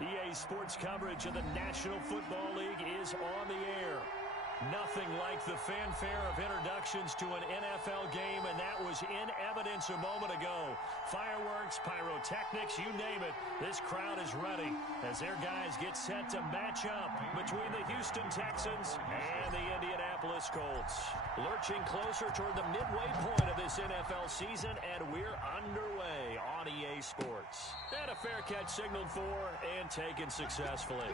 EA Sports coverage of the National Football League is on the air. Nothing like the fanfare of introductions to an NFL game, and that was in evidence a moment ago. Fireworks, pyrotechnics, you name it. This crowd is ready as their guys get set to match up between the Houston Texans and the Indianapolis Colts. Lurching closer toward the midway point of this NFL season, and we're underway on EA Sports. And a fair catch signaled for and taken successfully.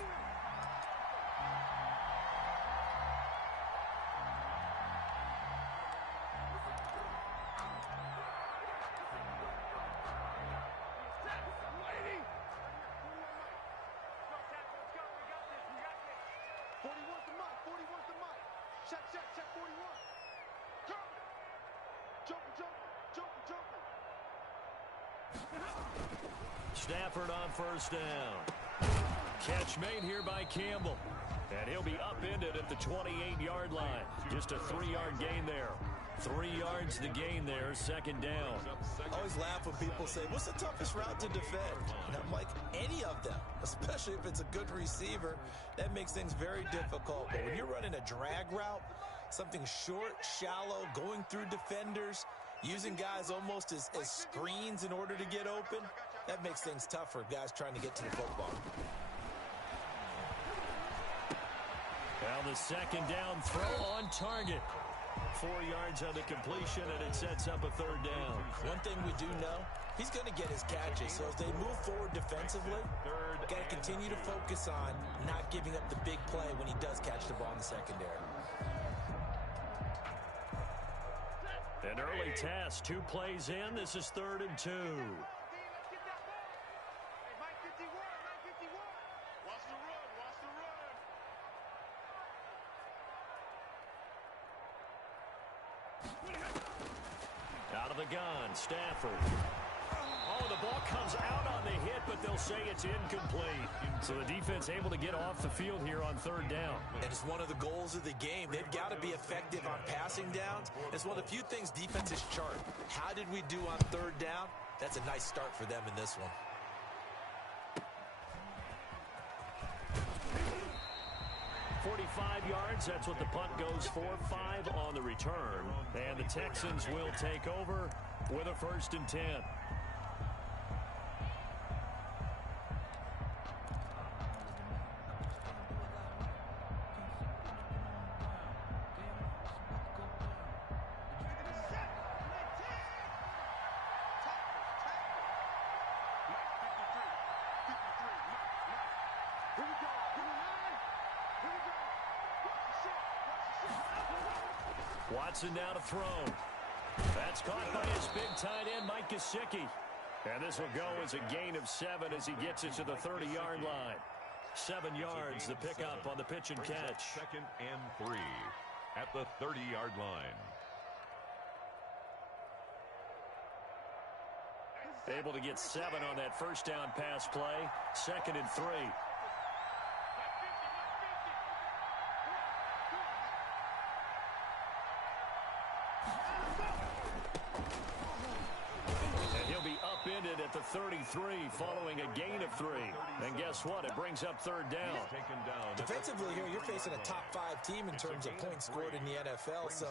Stafford on first down. Catch made here by Campbell. And he'll be upended at the 28-yard line. Just a 3-yard gain there. 3 yards the gain there, second down. I always laugh when people say, what's the toughest route to defend? And I'm like, any of them, especially if it's a good receiver. That makes things very difficult. But when you're running a drag route, something short, shallow, going through defenders, using guys almost as screens in order to get open, that makes things tough for guys trying to get to the football. Well, the second down throw on target. 4 yards on the completion, and it sets up a third down. One thing we do know, he's going to get his catches. So as they move forward defensively, got to continue to focus on not giving up the big play when he does catch the ball in the secondary. An early test, 2 plays in. This is 3rd and 2. Out of the gun, Stafford. Oh, the ball comes out on the hit, but they'll say it's incomplete. So the defense able to get off the field here on 3rd down. And it's one of the goals of the game. They've got to be effective on passing downs. It's one of the few things defenses chart. How did we do on 3rd down? That's a nice start for them in this one. .45 yards, that's what the punt goes for. 5 on the return. And the Texans will take over with a 1st and 10. Watson now to throw. That's caught by his big tight end, Mike Gesicki. And this will go as a gain of 7 as he gets it to the 30-yard line. 7 yards, the pickup on the pitch and catch. 2nd and 3 at the 30-yard line. Able to get 7 on that first down pass play. 2nd and 3. Upended at the 33 following a gain of 3. And guess what? It brings up 3rd down. Defensively here, you're facing a top 5 team in terms of points scored in the NFL. So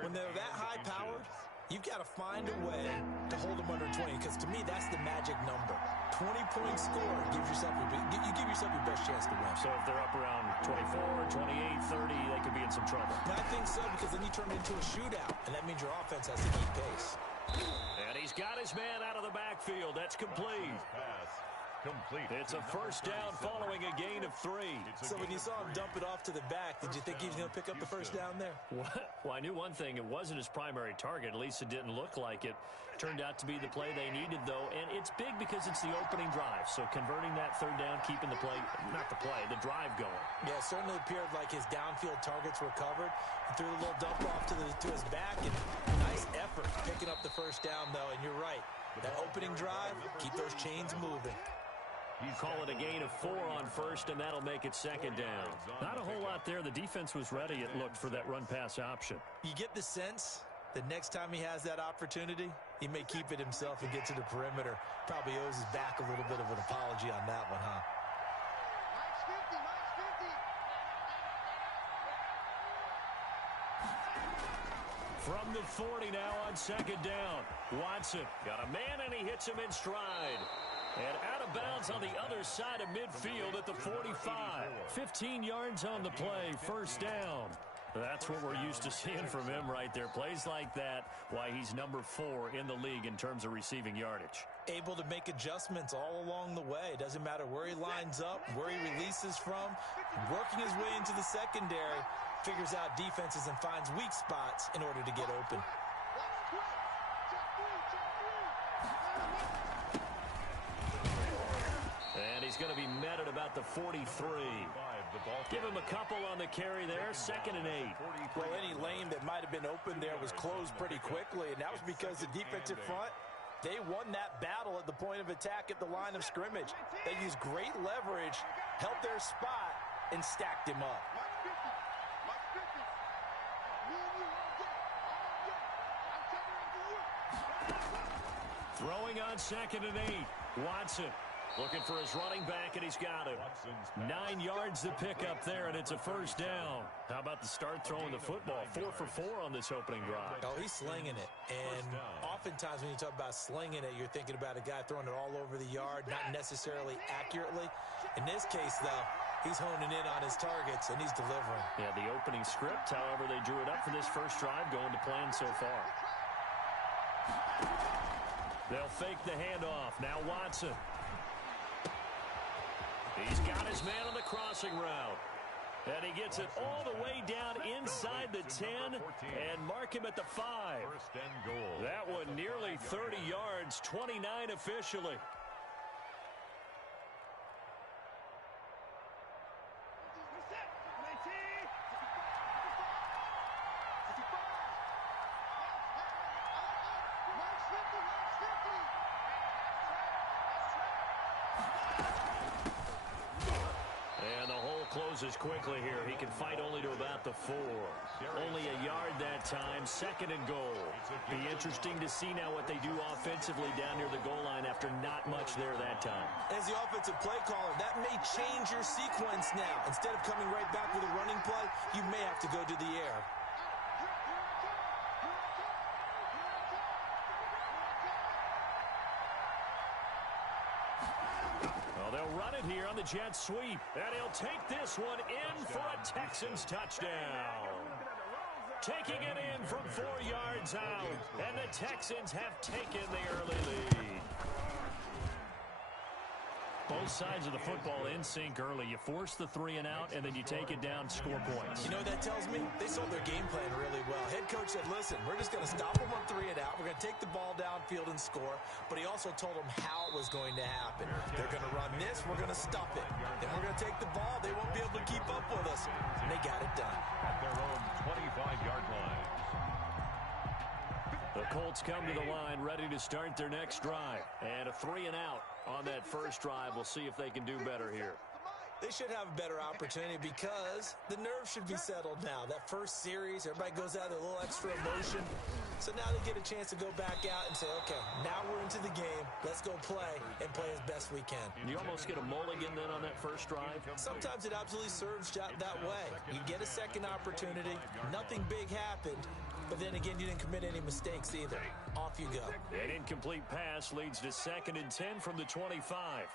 when they're that high-powered, you've got to find a way to hold them under 20. Because to me, that's the magic number. 20 points scored gives yourself you give yourself your best chance to win. So if they're up around 24, 28, 30, they could be in some trouble. And I think so, because then you turn it into a shootout, and that means your offense has to keep pace. And he's got his man out of the backfield. That's complete. It's a 1st down following a gain of 3. So when you saw him dump it off to the back, did you think he was going to pick up the 1st down there? Well, I knew one thing. It wasn't his primary target. At least it didn't look like it. Turned out to be the play they needed, though. And it's big because it's the opening drive. So converting that 3rd down, keeping the play, not the play, the drive going. Yeah, it certainly appeared like his downfield targets were covered. He threw a little dump off to his back. And nice effort picking up the 1st down, though. And you're right. That opening drive, keep those chains moving. You call it a gain of 4 on 1st, and that'll make it 2nd down. Not a whole lot there. The defense was ready, it looked, for that run-pass option. You get the sense that next time he has that opportunity, he may keep it himself and get to the perimeter. Probably owes his back a little bit of an apology on that one, huh? From the 40 now on second down. Watson got a man, and he hits him in stride. And out of bounds on the other side of midfield at the 45. 15 yards on the play, first down. That's what we're used to seeing from him right there. Plays like that, why he's number 4 in the league in terms of receiving yardage. Able to make adjustments all along the way. Doesn't matter where he lines up, where he releases from. Working his way into the secondary, figures out defenses and finds weak spots in order to get open. And he's going to be met at about the 43. Give him a couple on the carry there, 2nd and 8. Well, any lane that might have been open there was closed pretty quickly, and that was because the defensive front, they won that battle at the point of attack at the line of scrimmage. They used great leverage, held their spot, and stacked him up. Throwing on 2nd and 8. Watson looking for his running back, and he's got him. 9 yards to pick up there, and it's a first down. How about the start throwing the football? 4 for 4 on this opening drive. Oh, he's slinging it. And oftentimes when you talk about slinging it, you're thinking about a guy throwing it all over the yard, not necessarily accurately. In this case, though, he's honing in on his targets, and he's delivering. Yeah, the opening script, however, they drew it up for this first drive, going to plan so far. They'll fake the handoff. Now Watson. He's got his man on the crossing route. And he gets it all the way down inside the 10 and mark him at the 5. First and goal. That one nearly 30 yards, 29 officially. Closes quickly here. He can fight only to about the 4. Only a yard that time. 2nd and goal. Be interesting to see now what they do offensively down near the goal line after not much there that time. As the offensive play caller, that may change your sequence now. Instead of coming right back with a running play, you may have to go to the air. They'll run it here on the jet sweep. And he'll take this one in for a Texans touchdown. Taking it in from 4 yards out. And the Texans have taken the early lead. Both sides of the football in sync early. You force the 3 and out, and then you take it down, score points. You know what that tells me? They sold their game plan really well. Head coach said, listen, we're just going to stop them on 3 and out. We're going to take the ball downfield and score. But he also told them how it was going to happen. They're going to run this. We're going to stop it. Then we're going to take the ball. They won't be able to keep up with us. And they got it done. At their own 25-yard line. The Colts come to the line ready to start their next drive. And a 3 and out on that first drive. We'll see if they can do better here. They should have a better opportunity because the nerves should be settled now. That first series, everybody goes out with a little extra emotion. So now they get a chance to go back out and say, okay, now we're into the game. Let's go play and play as best we can. You almost get a mulligan then on that first drive? Sometimes it absolutely serves that way. You get a second opportunity. Nothing big happened. But then again, you didn't commit any mistakes either. Off you go. An incomplete pass leads to 2nd and 10 from the 25.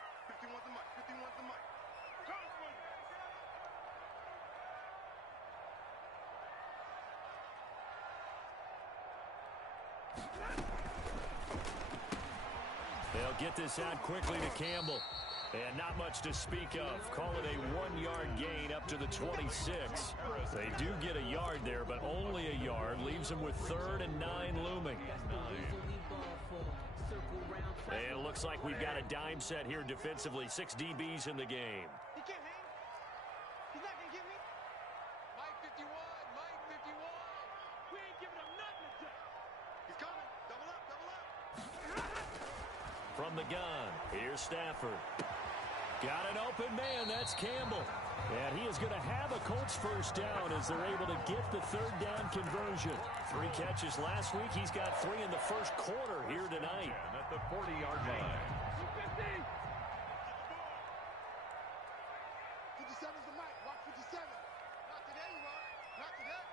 They'll get this out quickly to Campbell. And not much to speak of. Call it a 1-yard gain up to the 26. They do get a yard there, but only a yard. Leaves them with 3rd and 9 looming. And it looks like we've got a dime set here defensively. 6 DBs in the game. He can't hang. He's not going to get me. Mike 51. Mike 51. We ain't giving him nothing to take. He's coming. Double up. Double up. From the gun, here's Stafford. Got an open man, that's Campbell. And he is going to have a Colts first down as they're able to get the 3rd down conversion. 3 catches last week. He's got 3 in the first quarter here tonight. And at the 40-yard line. 57's the mic. Watch 57. Not today, you are. Not today.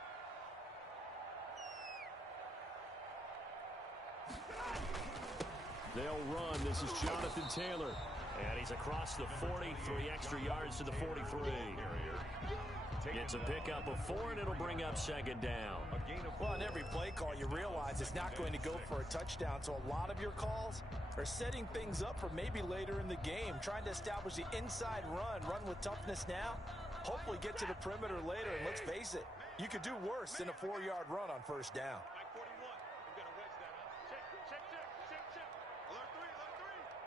They'll run. This is Jonathan Taylor. And he's across the 40, 3 extra yards to the 43. It's a pickup of 4, and it'll bring up second down. Well, on every play call, you realize it's not going to go for a touchdown, so a lot of your calls are setting things up for maybe later in the game, trying to establish the inside run with toughness now, hopefully get to the perimeter later, and let's face it, you could do worse than a 4-yard run on first down. Alert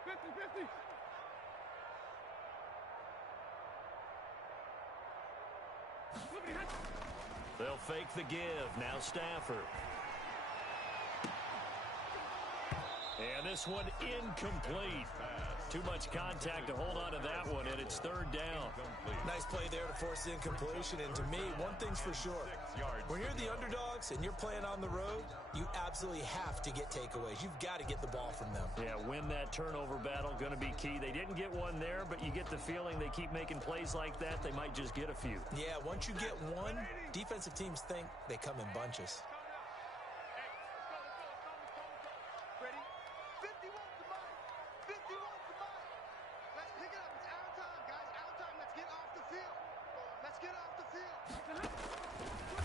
3. 50. They'll fake the give. Now Stafford. And this one incomplete. Too much contact to hold on to that one, and it's third down. Nice play there to force the incompletion, and to me, one thing's for sure. When you're the underdogs and you're playing on the road, you absolutely have to get takeaways. You've got to get the ball from them. Yeah, win that turnover battle, going to be key. They didn't get one there, but you get the feeling they keep making plays like that, they might just get a few. Yeah, once you get one, defensive teams think they come in bunches.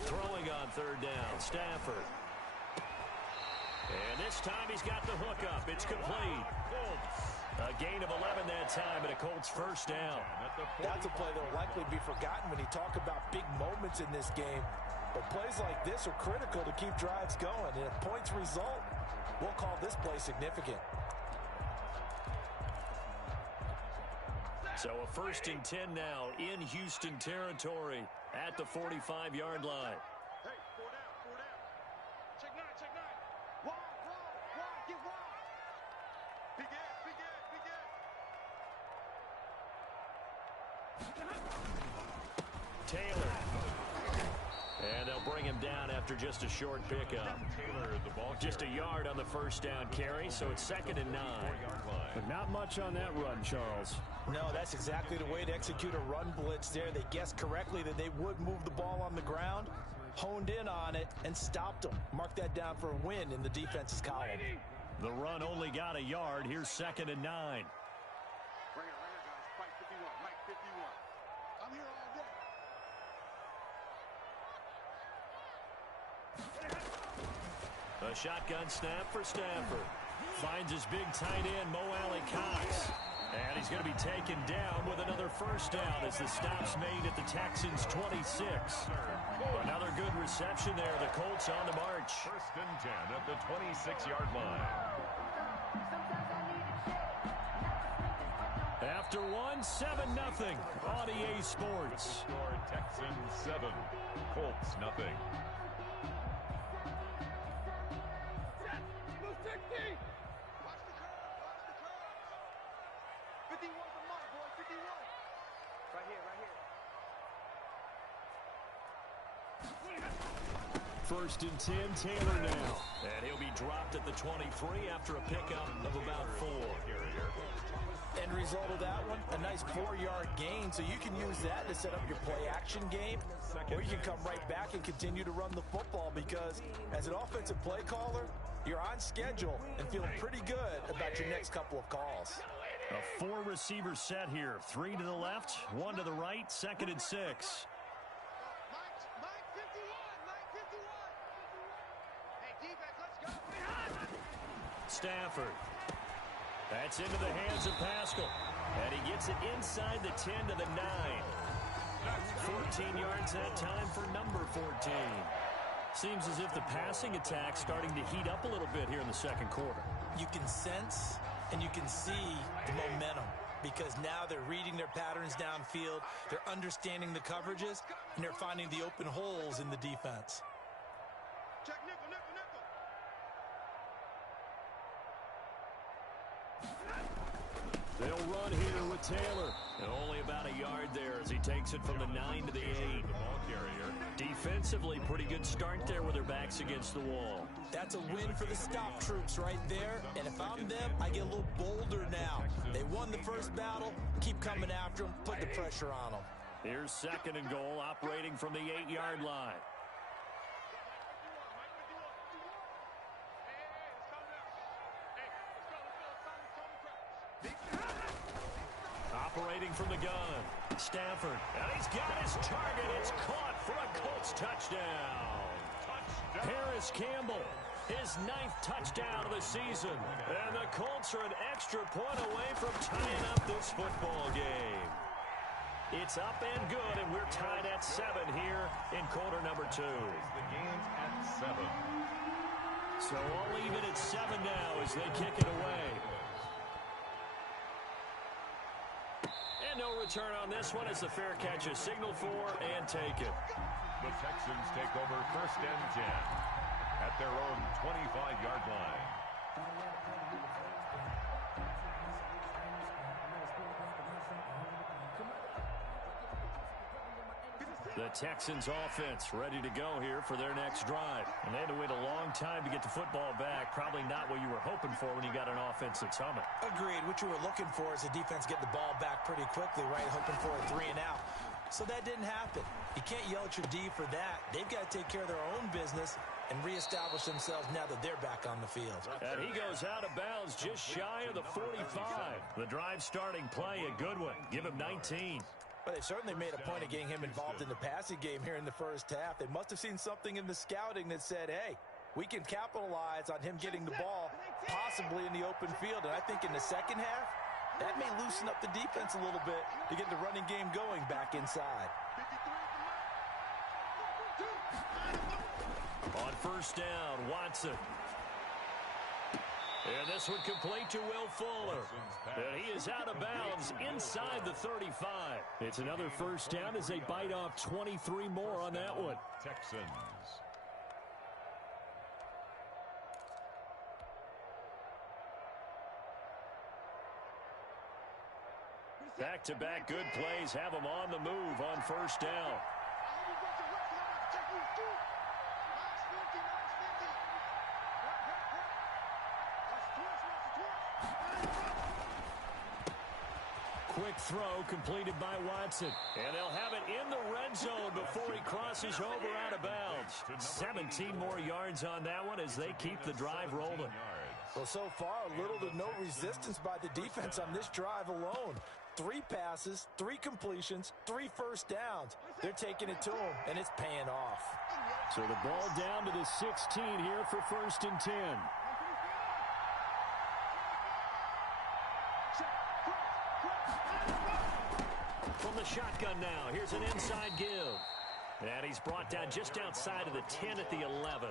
Throwing on third down, Stafford. And this time he's got the hook up. It's complete. A gain of 11 that time, and a Colts first down. That's a play that will likely be forgotten when you talk about big moments in this game. But plays like this are critical to keep drives going. And if points result, we'll call this play significant. So a 1st and 10 now in Houston territory at the 45-yard line. Hey, 4 down. Check 9. Wide, get wide. Big Ed. Taylor. And they'll bring him down after just a short pickup. Just a yard on the first down carry, so it's 2nd and 9. But not much on that run, Charles. No, that's exactly the way to execute a run blitz there. They guessed correctly that they would move the ball on the ground, honed in on it, and stopped them. Mark that down for a win in the defense's column. The run only got a yard. Here's 2nd and 9. Right here, guys. Mike 51. I'm here all day. A shotgun snap for Stafford. Finds his big tight end, Mo Alley Cox. And he's going to be taken down with another first down as the stop's made at the Texans' 26. Another good reception there. The Colts on the march. 1st and 10 at the 26-yard line. After 7-0 on EA Sports. Score Texans 7, Colts nothing. Watch the curve. 51 the mark, boy. 51. Right here. 1st and 10, Taylor now. And he'll be dropped at the 23 after a pickup of about 4. End result of that one, a nice 4-yard gain, so you can use that to set up your play-action game, or you can come right back and continue to run the football because as an offensive play caller, you're on schedule and feeling pretty good about your next couple of calls. A 4-receiver set here. 3 to the left, 1 to the right, 2nd and 6. Mike 51. Hey, defense, let's go. Stafford. That's into the hands of Pascal. And he gets it inside the 10 to the 9. 14 yards that time for number 14. Seems as if the passing attack's starting to heat up a little bit here in the second quarter. You can sense and you can see the momentum because now they're reading their patterns downfield, they're understanding the coverages, and they're finding the open holes in the defense. Check nickel. They'll run here with Taylor. And only about a yard there as he takes it from the 9 to the 8. Defensively, pretty good start there with their backs against the wall. That's a win for the stop troops right there. And if I'm them, I get a little bolder now. They won the first battle. Keep coming after them. Put the pressure on them. Here's 2nd and goal, operating from the 8-yard line. Operating from the gun. Stafford. And he's got his target. It's caught for a Colts touchdown. Harris Campbell, his 9th touchdown of the season. And the Colts are an extra point away from tying up this football game. It's up and good, and we're tied at 7 here in quarter number 2. The game's at 7. So all even at 7 now as they kick it away. And no return on this one as the fair catch is signaled for and taken. The Texans take over 1st and 10 at their own 25-yard line. The Texans offense ready to go here for their next drive. And they had to wait a long time to get the football back. Probably not what you were hoping for when you got an offense that's humming. Agreed. What you were looking for is the defense getting the ball back pretty quickly, right? Hoping for a 3 and out. So that didn't happen. You can't yell at your D for that. They've got to take care of their own business and reestablish themselves now that they're back on the field. And he goes out of bounds just shy of the 45. The drive starting play, a good one. Give him 19. But they certainly made a point of getting him involved in the passing game here in the first half. They must have seen something in the scouting that said, hey, we can capitalize on him getting the ball possibly in the open field. And I think in the second half, that may loosen up the defense a little bit to get the running game going back inside. On 1st down, Watson. And this one complete to Will Fuller. And he is out of bounds inside the 35. It's another 1st down as they bite off 23 more on that one. Texans. Back-to-back good plays have them on the move on 1st down. Quick throw completed by Watson. And they'll have it in the red zone before he crosses over out of bounds. 17 more yards on that one as they keep the drive rolling. Well, so far, little to no resistance by the defense on this drive alone. 3 passes, 3 completions, 3 first downs. They're taking it to him, and it's paying off. So the ball down to the 16 here for 1st and 10. From the shotgun now, here's an inside give. And he's brought down just outside of the 10 at the 11.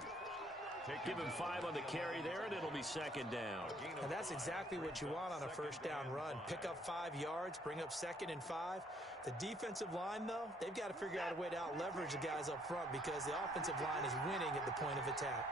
Give him 5 on the carry there, and it'll be 2nd down. And that's exactly what you want on a 1st down run. Pick up 5 yards, bring up 2nd and 5. The defensive line, though, they've got to figure out a way to out-leverage the guys up front because the offensive line is winning at the point of attack.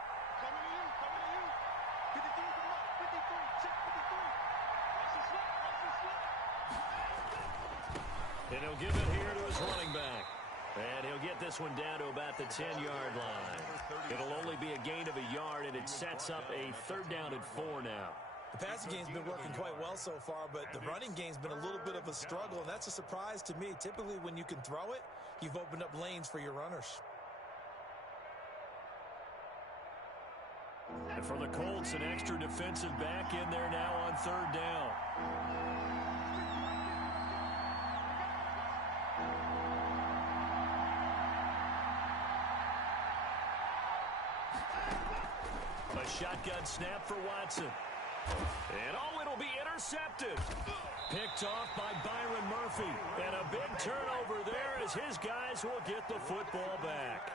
And he'll give it here to his running back. And he'll get this one down to about the 10-yard line. It'll only be a gain of a yard, and it sets up a 3rd down and 4 now. The passing game's been working quite well so far, but the running game's been a little bit of a struggle, and that's a surprise to me. Typically, when you can throw it, you've opened up lanes for your runners. And for the Colts, an extra defensive back in there now on 3rd down. A shotgun snap for Watson. And it'll be intercepted. Picked off by Byron Murphy. And a big turnover there as his guys will get the football back.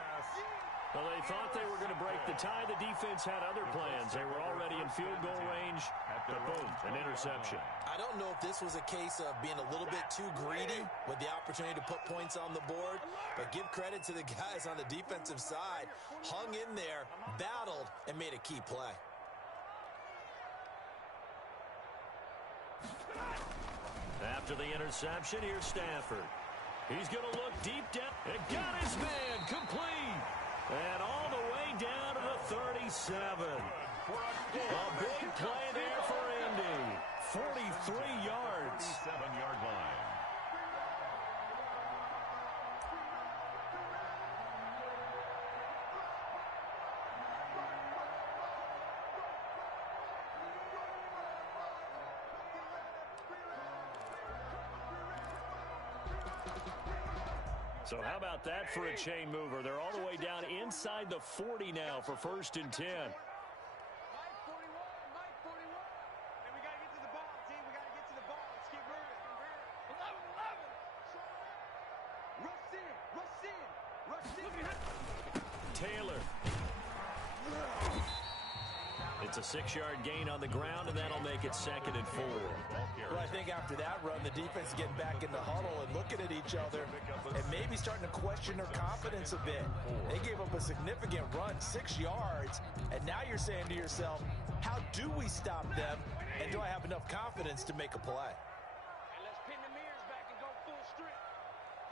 Well, they thought they were going to break the tie. The defense had other plans. They were already in field goal range. But boom, an interception. I don't know if this was a case of being a little bit too greedy with the opportunity to put points on the board, but give credit to the guys on the defensive side. Hung in there, battled, and made a key play. After the interception, here's Stafford. He's going to look deep down. And got his man complete. And all the way down to the 37. A big play there for Indy. 43 yards. 7-yard line. So how about that for a chain mover? They're all the way down inside the 40 now for 1st and 10. Mike 41, Mike 41. And we got to get to the ball, team. We got to get to the ball. Let's keep moving. 11, 11. Rush in, rush in, rush in. Taylor. It's a 6-yard gain on the ground, and that'll make it 2nd and 4. Well, I think after that run, the defense getting back in the huddle and looking at each other and maybe starting to question their confidence a bit. They gave up a significant run, 6 yards, and now you're saying to yourself, how do we stop them, and do I have enough confidence to make a play? And let's pin the mirrors back and go full strip.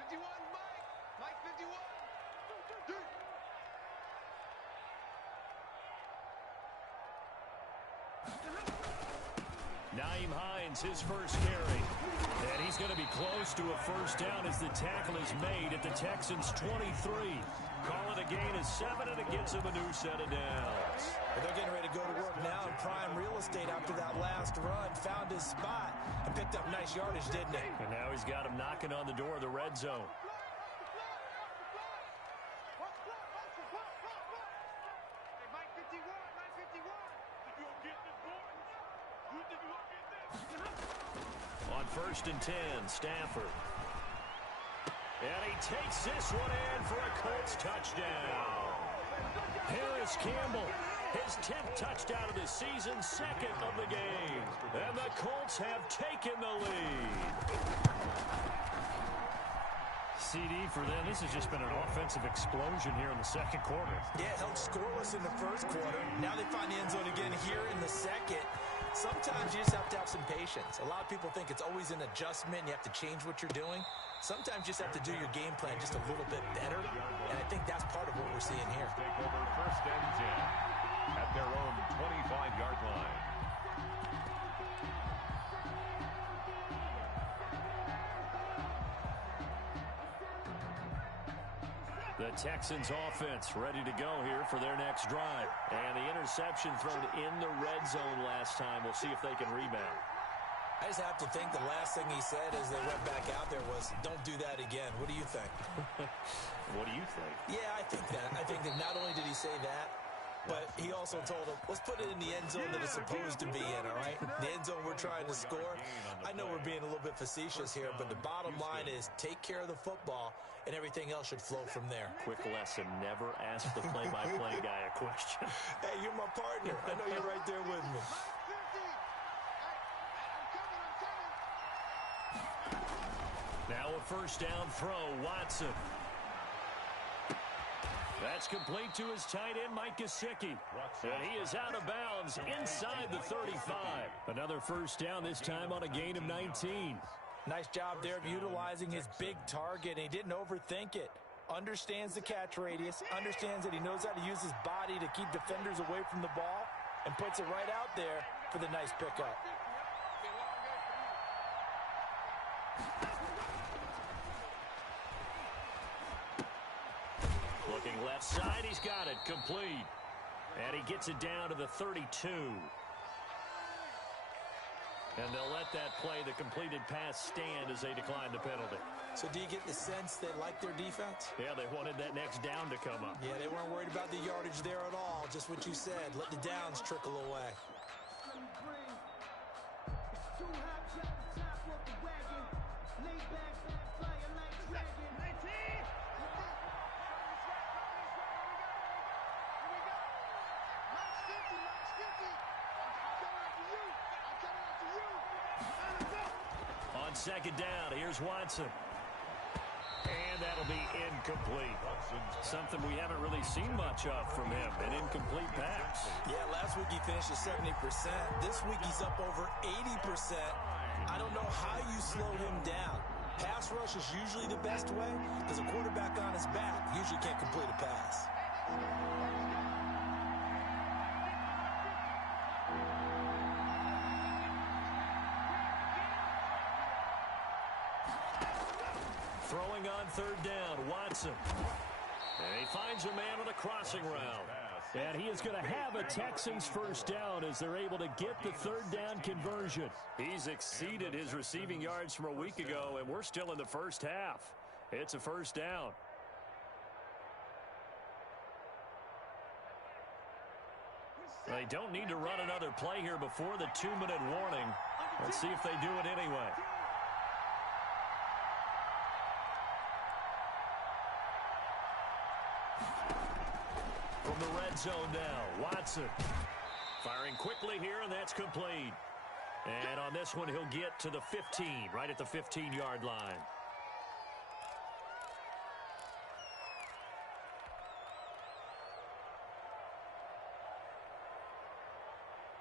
51, Mike. Mike 51. Naeem Hines, his first carry. And he's going to be close to a first down as the tackle is made at the Texans' 23. Call it a gain of 7, and it gets him a new set of downs. Well, they're getting ready to go to work now in prime real estate after that last run. Found his spot and picked up nice yardage, didn't he? And now he's got him knocking on the door of the red zone. On 1st and 10, Stafford. And he takes this one in for a Colts touchdown. Harris Campbell, his 10th touchdown of the season, 2nd of the game. And the Colts have taken the lead. CD for them, this has just been an offensive explosion here in the 2nd quarter. Yeah, held scoreless in the 1st quarter. Now they find the end zone again here in the 2nd. Sometimes you just have to have some patience. A lot of people think it's always an adjustment. You have to change what you're doing. Sometimes you just have to do your game plan just a little bit better. And I think that's part of what we're seeing here. Take over 1st and 10 at their own 25-yard line. The Texans offense ready to go here for their next drive. And the interception thrown in the red zone last time. We'll see if they can rebound. I just have to think the last thing he said as they went back out there was, don't do that again. What do you think? What do you think? Yeah, I think that. I think that not only did he say that, but he also told him, let's put it in the end zone that it's supposed to be in, all right? The end zone we're trying to score. I know we're being a little bit facetious here, but the bottom line is take care of the football, and everything else should flow from there. Quick lesson, never ask the play-by-play guy a question. Hey, you're my partner. I know you're right there with me. Now a first down throw, Watson. That's complete to his tight end, Mike Gesicki. And he is out of bounds inside the 35. Another first down, this time on a gain of 19. Nice job there of utilizing his big target. He didn't overthink it. Understands the catch radius. Understands that he knows how to use his body to keep defenders away from the ball. And puts it right out there for the nice pickup. Looking left side, he's got it complete. And he gets it down to the 32. And they'll let that play, the completed pass, stand as they decline the penalty. So do you get the sense they like their defense? Yeah, they wanted that next down to come up. Yeah, they weren't worried about the yardage there at all. Just what you said. Let the downs trickle away. On second down, here's Watson. And that'll be incomplete. Something we haven't really seen much of from him, an incomplete pass. Yeah, last week he finished at 70%. This week he's up over 80%. I don't know how you slow him down. Pass rush is usually the best way because a quarterback on his back usually can't complete a pass. Throwing on third down, Watson. And he finds a man on a crossing route. And he is going to have a Texans first down as they're able to get the third down conversion. He's exceeded his receiving yards from a week ago, and we're still in the first half. It's a first down. They don't need to run another play here before the 2-minute warning. Let's see if they do it anyway. From the red zone now, Watson. Firing quickly here, and that's complete. And on this one, he'll get to the 15, right at the 15-yard line.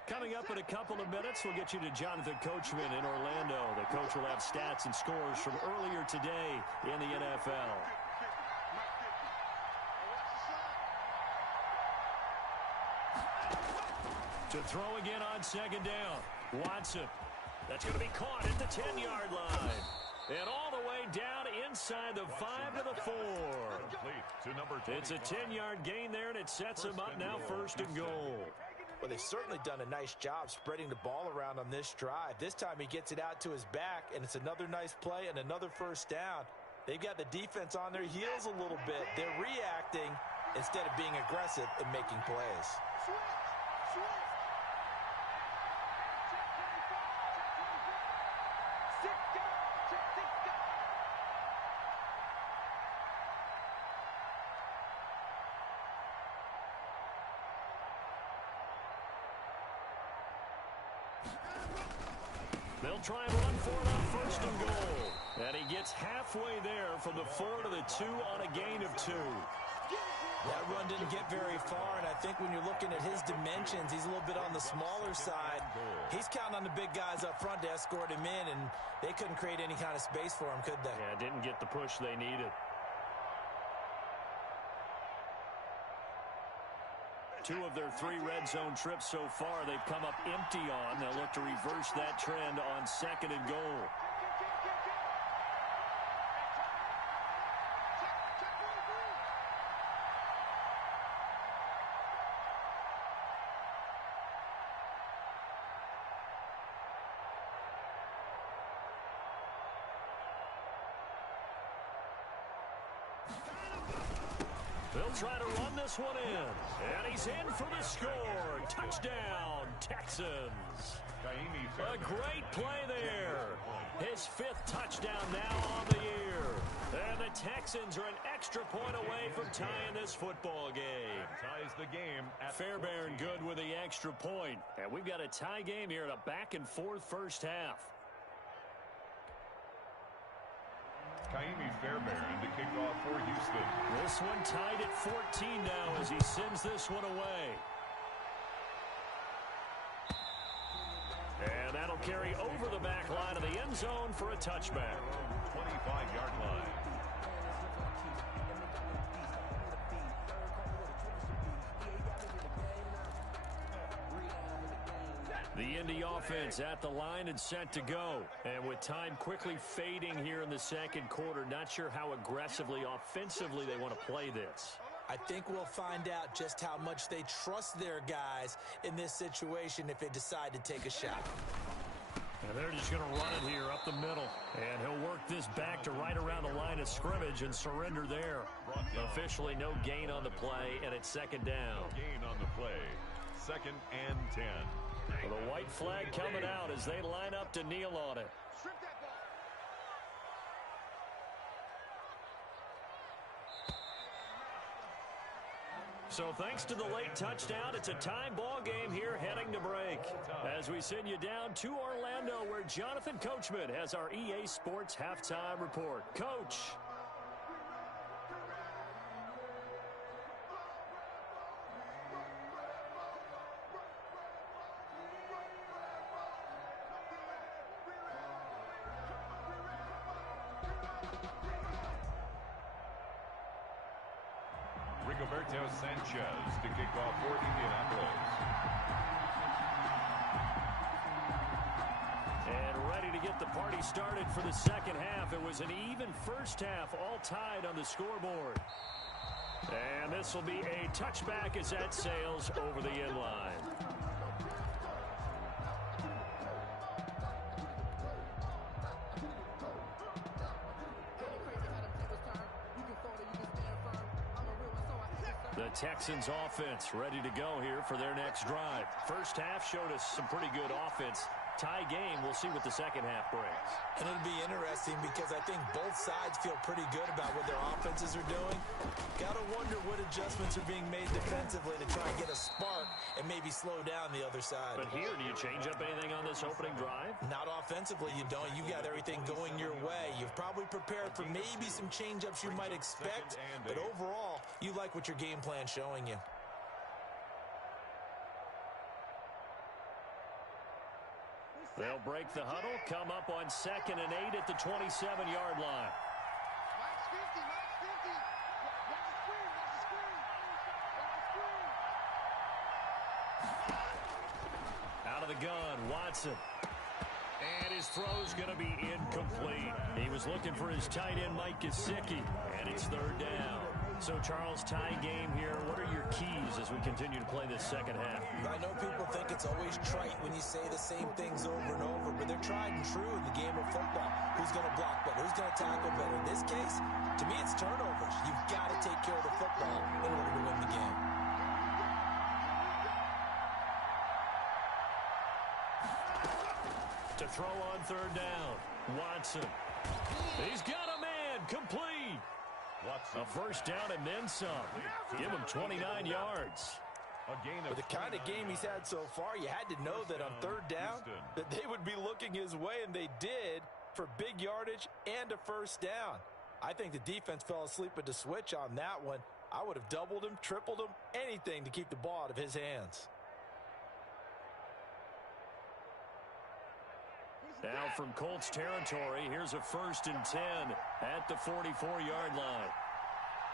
Coming up in a couple of minutes, we'll get you to Jonathan Coachman in Orlando. The coach will have stats and scores from earlier today in the NFL. To throw again on second down. Watson. That's going to be caught at the 10-yard line. And all the way down inside the 5 to the 4. It's a 10-yard gain there, and it sets them up now first and goal. Well, they've certainly done a nice job spreading the ball around on this drive. This time he gets it out to his back, and it's another nice play and another first down. They've got the defense on their heels a little bit. They're reacting instead of being aggressive and making plays. They'll try and run for it on first and goal. And he gets halfway there from the 4 to the 2 on a gain of 2. That run didn't get very far, and I think when you're looking at his dimensions, he's a little bit on the smaller side. He's counting on the big guys up front to escort him in, and they couldn't create any kind of space for him, could they? Yeah, didn't get the push they needed. 2 of their 3 red zone trips so far, they've come up empty on. They'll look to reverse that trend on second and goal. They'll try to run this one in. And he's in for the score. Touchdown, Texans. A great play there. His 5th touchdown now on the year. And the Texans are an extra point away from tying this football game. Ties the game at Fairbairn good with the extra point. And we've got a tie game here in a back-and-forth first half. Kaimi Fairbairn to kick off for Houston. This one tied at 14 now as he sends this one away. And that'll carry over the back line of the end zone for a touchback. 25-yard line. The Indy offense at the line and set to go. And with time quickly fading here in the second quarter, not sure how aggressively, offensively they want to play this. I think we'll find out just how much they trust their guys in this situation if they decide to take a shot. And they're just going to run it here up the middle. And he'll work this back to right around the line of scrimmage and surrender there. Officially no gain on the play, and it's second down. No gain on the play. 2nd and 10. Well, the white flag coming out as they line up to kneel on it. So thanks to the late touchdown, it's a tie ball game here heading to break. As we send you down to Orlando where Jonathan Coachman has our EA Sports halftime report. Coach. Rigoberto Sanchez to kick off for Indianapolis. And ready to get the party started for the second half. It was an even first half, all tied on the scoreboard. And this will be a touchback as that sails over the end line. The Texans offense ready to go here for their next drive. First half showed us some pretty good offense. Tie game. We'll see what the second half brings. And it'll be interesting because I think both sides feel pretty good about what their offenses are doing. Got to wonder what adjustments are being made defensively to try and get a spark and maybe slow down the other side. But here, do you change up anything on this opening drive? Not offensively, you don't. You got everything going your way. You've probably prepared for maybe some change-ups you might expect, but overall, you like what your game plan's showing you. They'll break the huddle, come up on 2nd and 8 at the 27-yard line. Mike's 50, Mike's 50. Watch the screen, watch the screen. Watch the screen. Out of the gun, Watson. And his throw's going to be incomplete. He was looking for his tight end, Mike Gesicki, and it's 3rd down. So, Charles, tie game here. What are your keys as we continue to play this second half? I know people think it's always trite when you say the same things over and over, but they're tried and true in the game of football. Who's going to block better? Who's going to tackle better? In this case, to me, it's turnovers. You've got to take care of the football in order to win the game. To throw on 3rd down, Watson. He's got a man, complete. A first down and then some. Give him 29 yards. With the kind of game he's had so far, you had to know that on 3rd down that they would be looking his way, and they did, for big yardage and a first down. I think the defense fell asleep at the switch on that one. I would have doubled him, tripled him, anything to keep the ball out of his hands. Now from Colts territory, here's a 1st and 10 at the 44-yard line.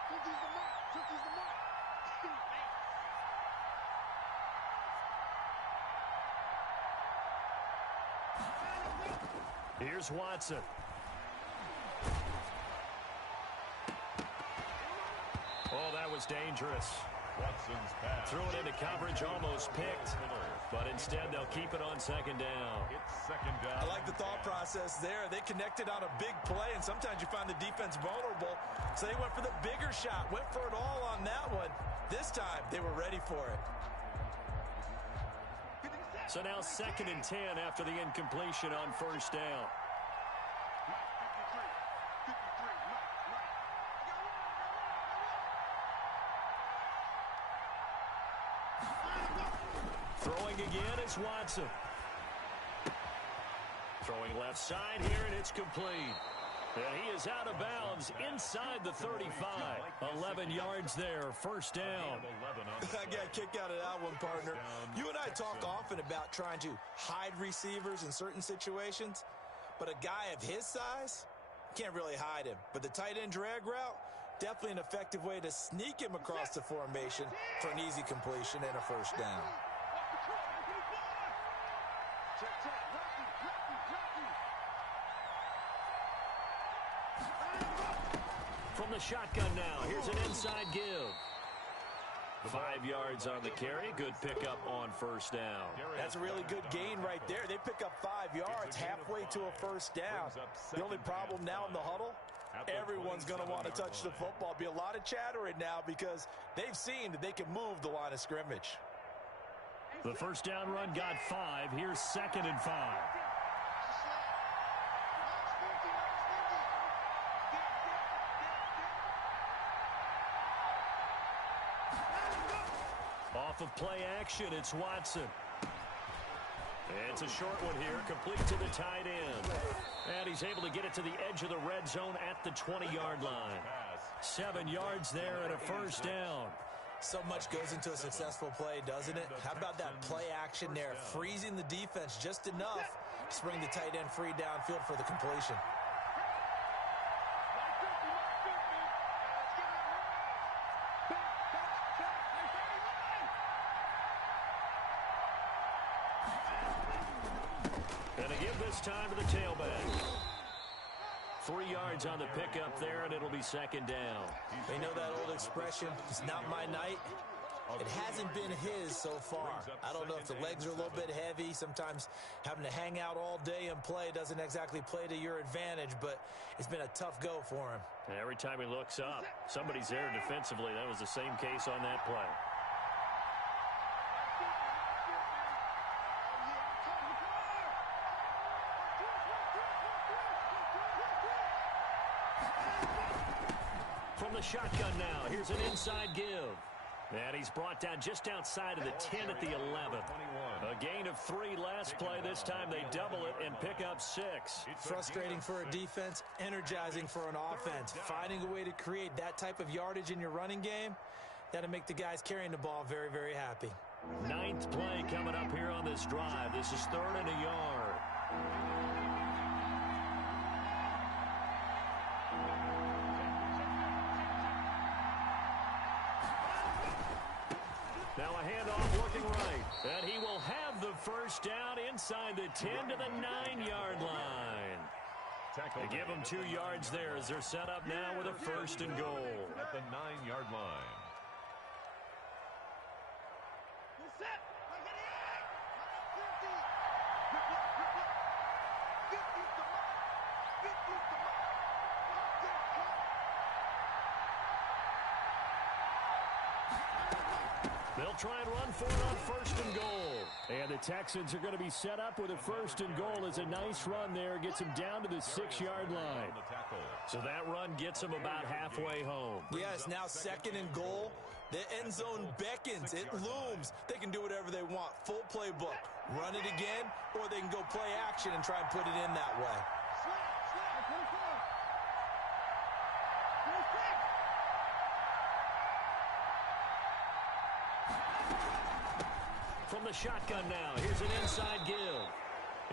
50's the mark, 50's the mark. Here's Watson. Oh, that was dangerous. Watson's pass. Threw it into coverage, almost picked. But instead, they'll keep it on 2nd down. It's 2nd down. I like the thought process there. They connected on a big play, and sometimes you find the defense vulnerable. So they went for the bigger shot, went for it all on that one. This time, they were ready for it. So now 2nd and 10 after the incompletion on 1st down. Throwing again is Watson. Throwing left side here, and it's complete. And he is out of bounds inside the 35. 11 yards there, first down. I got kicked out of that one, partner. You and I talk often about trying to hide receivers in certain situations, but a guy of his size can't really hide him. But the tight end drag route, definitely an effective way to sneak him across the formation for an easy completion and a first down. From the shotgun now, here's an inside give. 5 yards on the carry. Good pickup on first down. That's a really good gain right there. They pick up 5 yards halfway to a first down. The only problem now in the huddle, everyone's going to want to touch the football. Be a lot of chatter right now because they've seen that they can move the line of scrimmage. The first down run got 5. Here's 2nd and 5. Off of play action, it's Watson. It's a short one here, complete to the tight end. And he's able to get it to the edge of the red zone at the 20-yard line. 7 yards there and a first down. So much goes into a successful play, doesn't it? How about that play action there, freezing the defense just enough to bring the tight end free downfield for the completion. And to give this time to the tailback. 3 yards on the pickup there, and it'll be 2nd down. You know that old expression, it's not my night. It hasn't been his so far. I don't know if the legs are a little bit heavy. Sometimes having to hang out all day and play doesn't exactly play to your advantage, but it's been a tough go for him. And every time he looks up, somebody's there defensively. That was the same case on that play. From the shotgun now, here's an inside give. And he's brought down just outside of the 10 at the 11. A gain of 3 last play. This time they double it and pick up 6. Frustrating for a defense, energizing for an offense. Finding a way to create that type of yardage in your running game, that'll make the guys carrying the ball very, very happy. 9th play coming up here on this drive. This is 3rd and a yard. Now a handoff looking right. And he will have the first down inside the 10 to the 9-yard line. They give him 2 yards there as they're set up now with a 1st and goal. At the 9-yard line. They'll try and run for it on 1st and goal. And the Texans are going to be set up with a 1st and goal. As a nice run there. Gets him down to the 6-yard line. So that run gets him about halfway home. Yes, now 2nd and goal. The end zone beckons. It looms. They can do whatever they want. Full playbook. Run it again, or they can go play action and try and put it in that way. From the shotgun now, here's an inside give.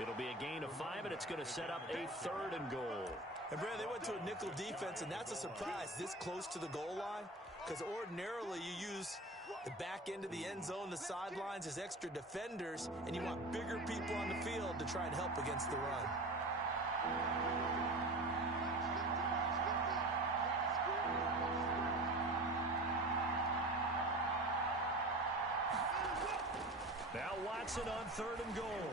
It'll be a gain of 5, and it's going to set up a 3rd and goal. And, Brad, they went to a nickel defense, and that's a surprise this close to the goal line, because ordinarily you use the back end of the end zone, the sidelines as extra defenders, and you want bigger people on the field to try and help against the run. Now Watson on 3rd and goal.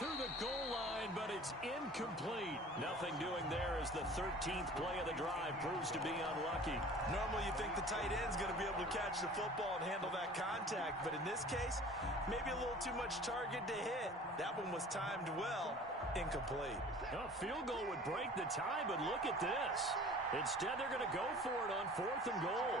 To the goal line, but it's incomplete. Nothing doing there as the 13th play of the drive proves to be unlucky. Normally you think the tight end's going to be able to catch the football and handle that contact, but in this case, maybe a little too much target to hit. That one was timed well. Incomplete. A field goal would break the tie, but look at this. Instead, they're going to go for it on 4th and goal.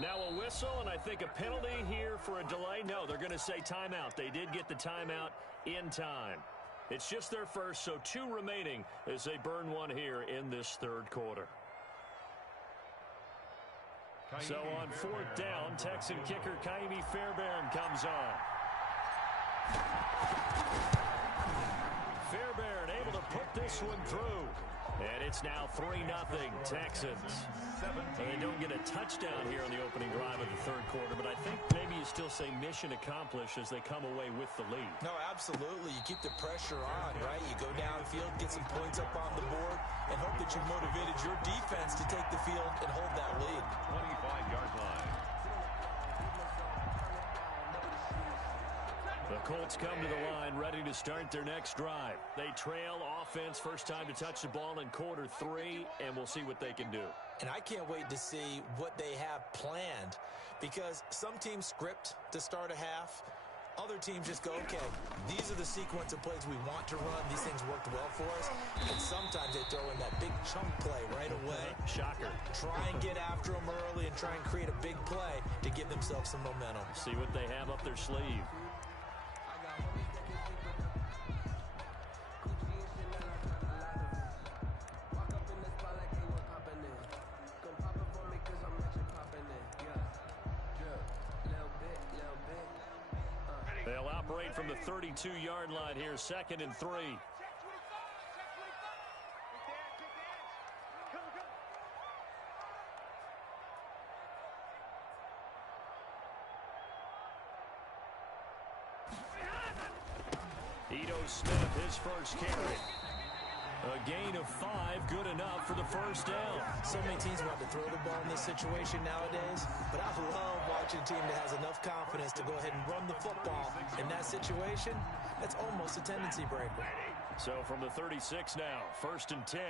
Now a whistle, and I think a penalty here for a delay. No, they're going to say timeout. They did get the timeout in time. It's just their first, so 2 remaining as they burn one here in this 3rd quarter. So on 4th down, Texan kicker Kaimi Fairbairn comes on. Fairbairn able to put this one through. And it's now 3-0 Texans. They don't get a touchdown here on the opening drive of the 3rd quarter, but I think maybe you still say mission accomplished as they come away with the lead. No, absolutely. You keep the pressure on, right? You go downfield, get some points up on the board, and hope that you motivated your defense to take the field and hold that lead. 25-yard line. The Colts come to the line ready to start their next drive. They trail offense, first time to touch the ball in quarter 3, and we'll see what they can do. And I can't wait to see what they have planned, because some teams script to start a half. Other teams just go, okay, these are the sequence of plays we want to run. These things worked well for us. And sometimes they throw in that big chunk play right away. Shocker. Try and get after them early and try and create a big play to give themselves some momentum. See what they have up their sleeve. They'll operate from the 32-yard line here, 2nd and 3. Ito Smith, his first carry. A gain of 5, good enough for the first down. So many teams want to throw the ball in this situation nowadays, but I love watching a team that has enough confidence to go ahead and run the football. In that situation, that's almost a tendency breaker. So from the 36 now, 1st and 10.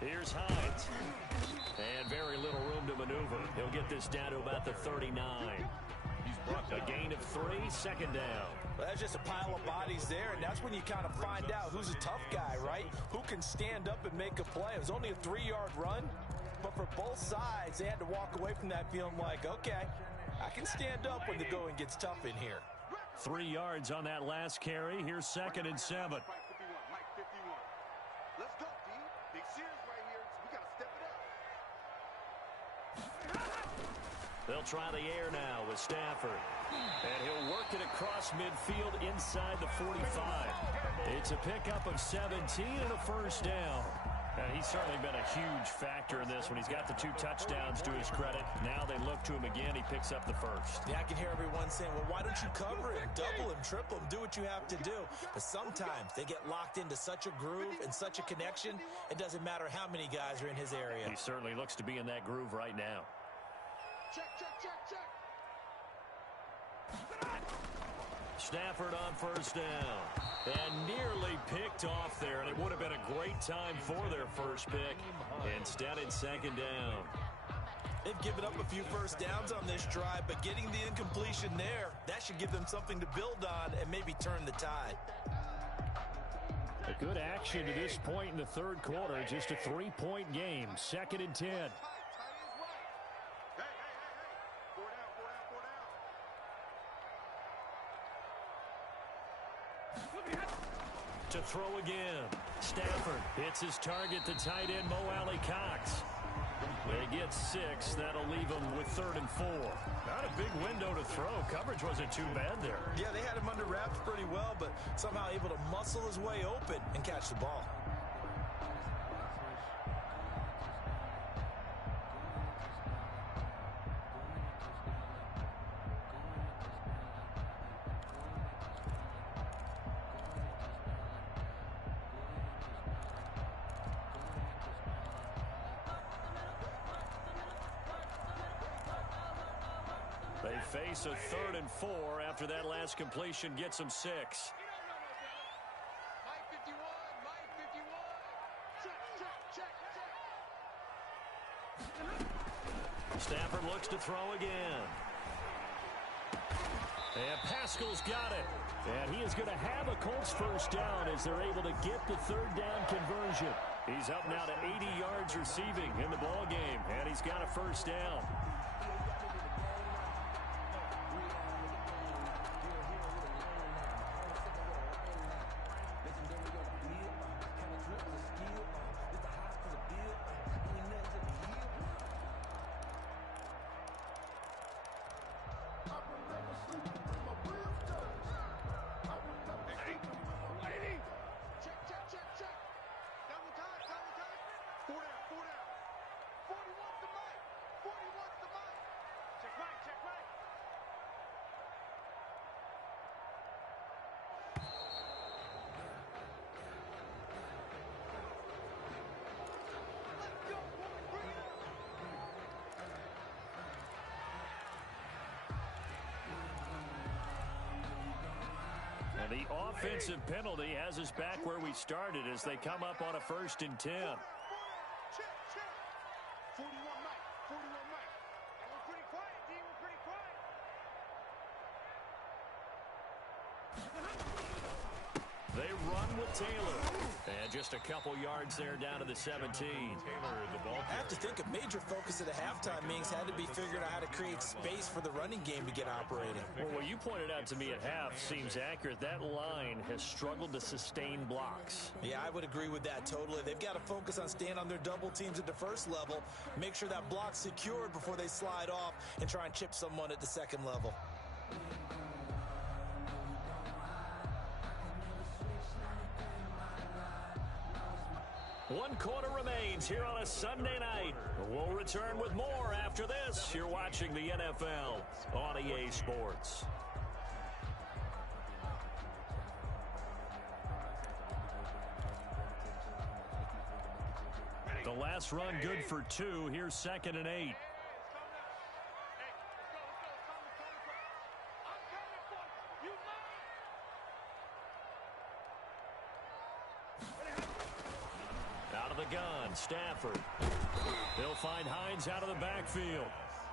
Here's Hines. And very little room to maneuver. He'll get this down to about the 39. He's brought a gain of 3, 2nd down. Well, that's just a pile of bodies there, and that's when you kind of find out who's a tough guy, right? Who can stand up and make a play. It was only a 3-yard run, but for both sides, they had to walk away from that feeling like, okay, I can stand up when the going gets tough in here. 3 yards on that last carry. Here's 2nd and 7. Let's go, D. Big series right here. We got to step it up. They'll try the air now with Stafford. And he'll work it across midfield inside the 45. It's a pickup of 17 and a first down. He's certainly been a huge factor in this when he's got the 2 touchdowns to his credit. Now they look to him again. He picks up the first. Yeah, I can hear everyone saying, well, why don't you cover him, double him, triple him, do what you have to do. But sometimes they get locked into such a groove and such a connection, it doesn't matter how many guys are in his area. He certainly looks to be in that groove right now. Check, check, check, check. Stafford on first down. And nearly picked off there, and it would have been a great time for their first pick. Instead, it's 2nd down. They've given up a few first downs on this drive, but getting the incompletion there, that should give them something to build on and maybe turn the tide. A good action to this point in the 3rd quarter. Just a 3-point game. 2nd and 10. To throw again. Stafford hits his target, the tight end, Mo Alley Cox. They get 6. That'll leave them with 3rd and 4. Not a big window to throw. Coverage wasn't too bad there. Yeah, they had him under wraps pretty well, but somehow able to muscle his way open and catch the ball. They face a 3rd and 4 after that last completion gets them 6. Mike 51, Mike 51. Check, check, check, check. Stafford looks to throw again. And Pascal's got it. And he is going to have a Colts first down as they're able to get the 3rd down conversion. He's up now to 80 yards receiving in the ball game, and he's got a first down. And the offensive penalty has us back where we started as they come up on a 1st and 10. Check, check. 41 Mike, 41 Mike. And we're pretty quiet, D. We're pretty quiet. They run with Taylor. And just a couple yards there down to the 17. I have to think a major focus at the halftime meetings had to be figuring out how to create space for the running game to get operating. Well, what you pointed out to me at half seems accurate. That line has struggled to sustain blocks. Yeah, I would agree with that totally. They've got to focus on staying on their double teams at the first level, make sure that block's secured before they slide off and try and chip someone at the second level. One quarter remains here on a Sunday night. We'll return with more after this. You're watching the NFL on EA Sports. The last run good for 2. Here's 2nd and 8. Out of the gun, Stafford. He'll find Hines out of the backfield.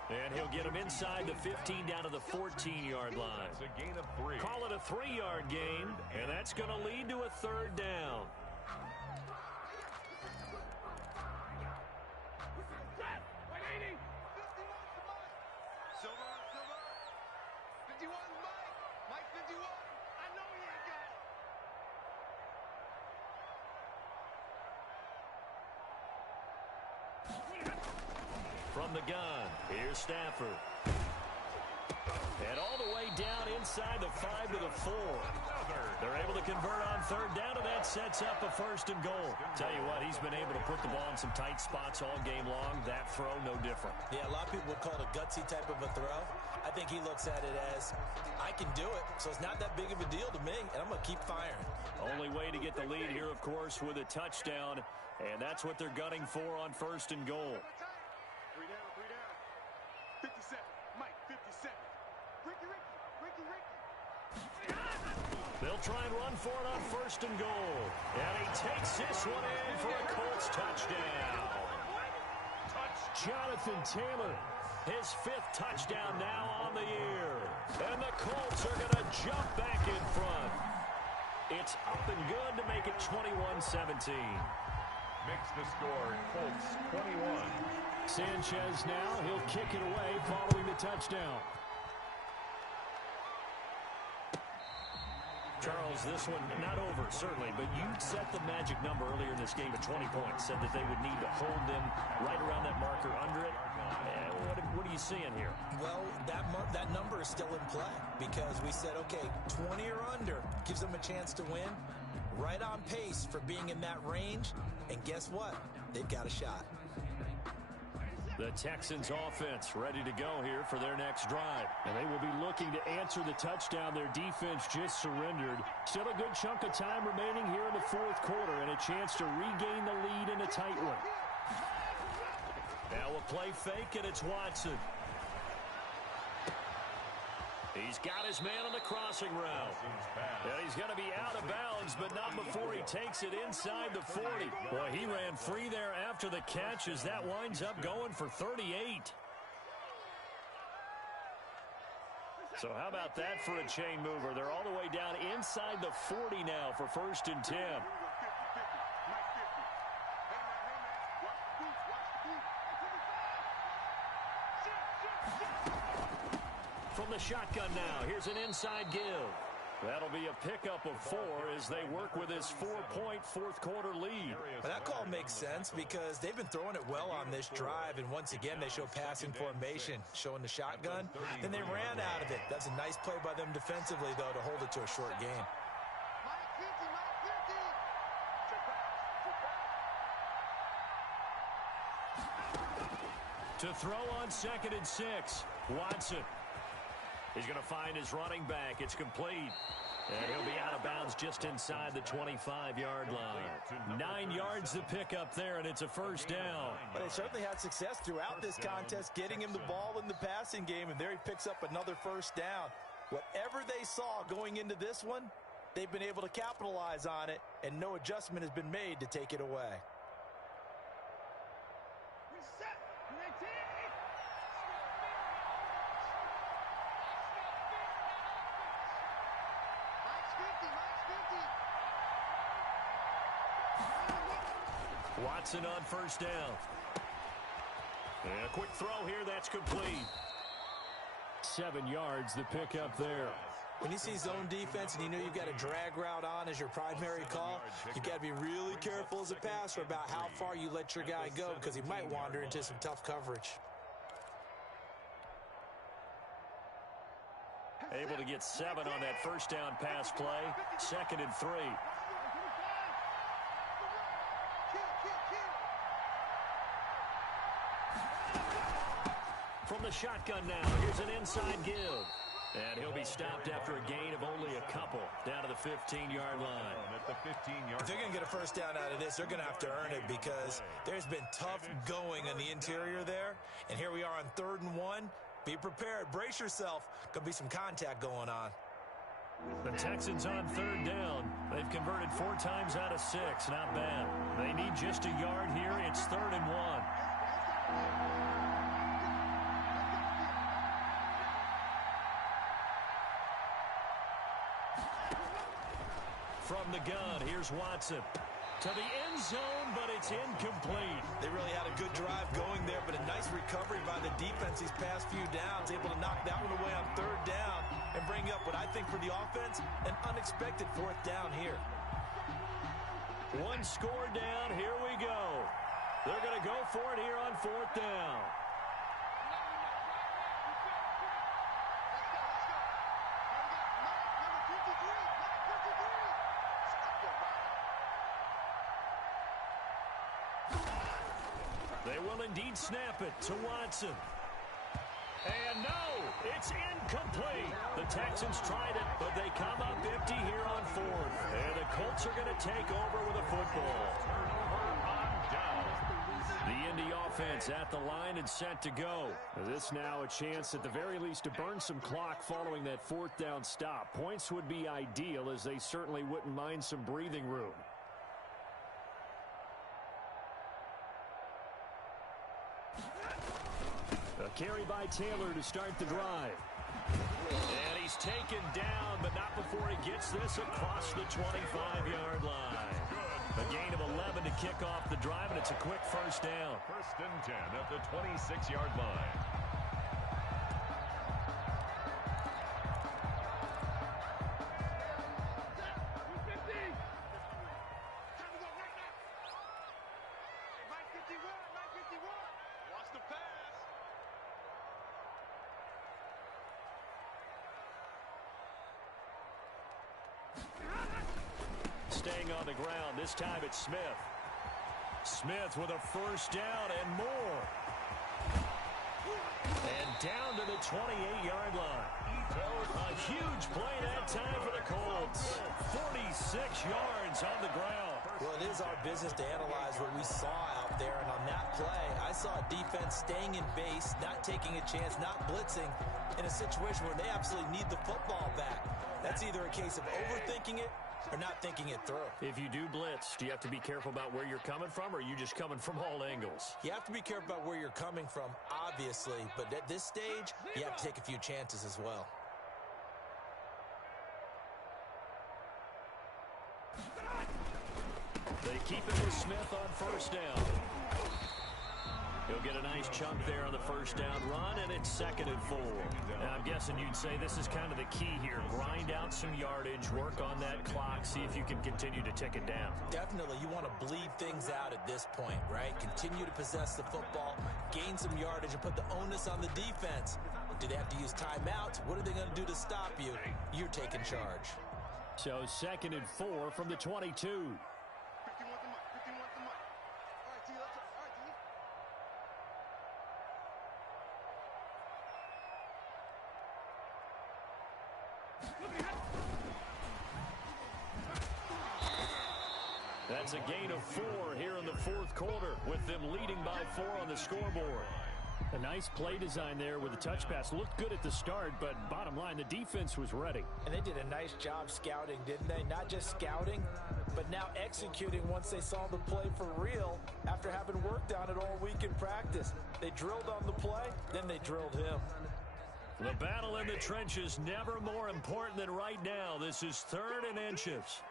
And he'll get him inside the 15 down to the 14-yard line. It's a gain of 3. Call it a 3-yard gain, and that's going to lead to a 3rd down. From the gun, here's Stafford. And all the way down inside the 5 to the 4. They're able to convert on 3rd down, and that sets up a 1st and goal. Tell you what, he's been able to put the ball in some tight spots all game long. That throw, no different. Yeah, a lot of people would call it a gutsy type of a throw. I think he looks at it as, I can do it, so it's not that big of a deal to me, and I'm going to keep firing. Only way to get the lead here, of course, with a touchdown, and that's what they're gunning for on 1st and goal. 3 down, 3 down. 57, Mike, 57. Ricky. They'll try and run for it on 1st and goal. And he takes this one in for a Colts touchdown. Jonathan Taylor, his 5th touchdown now on the year. And the Colts are going to jump back in front. It's up and good to make it 21-17. Makes the score Colts 21. Sanchez now, he'll kick it away following the touchdown. Charles, this one not over, certainly, but you set the magic number earlier in this game at 20 points, said that they would need to hold them right around that marker under it. What are you seeing here? Well, that number is still in play because we said, okay, 20 or under gives them a chance to win. Right on pace for being in that range, and guess what? They've got a shot. The Texans offense ready to go here for their next drive. And they will be looking to answer the touchdown. Their defense just surrendered. Still a good chunk of time remaining here in the 4th quarter and a chance to regain the lead in a tight one. Now a play fake, and it's Watson. He's got his man on the crossing route. And he's going to be out of bounds, but not before he takes it inside the 40. Boy, he ran free there after the catch as that winds up going for 38. So how about that for a chain mover? They're all the way down inside the 40 now for 1st and 10. From the shotgun now, here's an inside give. That'll be a pickup of 4 as they work with his 4-point 4th quarter lead. But that call makes sense because they've been throwing it well on this drive, and once again they show passing formation, showing the shotgun. Then they ran out of it. That's a nice play by them defensively, though, to hold it to a short gain. To throw on 2nd and 6, Watson. He's going to find his running back. It's complete. And he'll be out of bounds just inside the 25-yard line. 9 yards to pick up there, and it's a 1st down. But they certainly had success throughout this contest, getting him the ball in the passing game, and there he picks up another 1st down. Whatever they saw going into this one, they've been able to capitalize on it, and no adjustment has been made to take it away. Watson on first down. And a quick throw here, that's complete. 7 yards, the pickup there. When you see zone defense and you know you've got a drag route on as your primary call, you've got to be really careful as a passer about how far you let your guy go because he might wander into some tough coverage. Able to get 7 on that first down pass play. 2nd and 3. From the shotgun now, here's an inside give. And he'll be stopped after a gain of only a couple down to the 15-yard line. At the 15-yard. If they're going to get a first down out of this, they're going to have to earn it because there's been tough going in the interior there. And here we are on 3rd and 1. Be prepared. Brace yourself. Could be some contact going on. The Texans on 3rd down. They've converted 4 times out of 6. Not bad. They need just a yard here. It's 3rd and 1. From the gun, here's Watson. To the end zone, but it's incomplete. They really had a good drive going there, but a nice recovery by the defense these past few downs, able to knock that one away on 3rd down and bring up what I think for the offense, an unexpected 4th down here. 1 score down, here we go. They're going to go for it here on 4th down. They will indeed snap it to Watson. And no, it's incomplete. The Texans tried it, but they come up empty here on 4th. And the Colts are going to take over with a football. The Indy offense at the line and set to go. This now a chance at the very least to burn some clock following that 4th down stop. Points would be ideal as they certainly wouldn't mind some breathing room. A carry by Taylor to start the drive. And he's taken down, but not before he gets this across the 25-yard line. A gain of 11 to kick off the drive, and it's a quick first down. 1st and 10 at the 26-yard line. Staying on the ground, this time it's Smith. Smith with a first down and more. And down to the 28-yard line. A huge play that time for the Colts. 46 yards on the ground. Well, it is our business to analyze what we saw out there. And on that play, I saw a defense staying in base, not taking a chance, not blitzing in a situation where they absolutely need the football back. That's either a case of overthinking it or not thinking it through. If you do blitz, do you have to be careful about where you're coming from, or are you just coming from all angles? You have to be careful about where you're coming from, obviously, but at this stage, you have to take a few chances as well. They keep it with Smith on first down. He'll get a nice chunk there on the first down run, and it's 2nd and 4. Now, I'm guessing you'd say this is kind of the key here. Grind out some yardage, work on that clock, see if you can continue to tick it down. Definitely, you want to bleed things out at this point, right? Continue to possess the football, gain some yardage, and put the onus on the defense. Do they have to use timeouts? What are they going to do to stop you? You're taking charge. So 2nd and 4 from the 22. That's a gain of 4 here in the 4th quarter, with them leading by 4 on the scoreboard. A nice play design there with a touch pass. Looked good at the start, but bottom line, the defense was ready. And they did a nice job scouting, didn't they? Not just scouting, but now executing once they saw the play for real after having worked on it all week in practice. They drilled on the play, then they drilled him. The battle in the trenches, never more important than right now. This is 3rd and inches.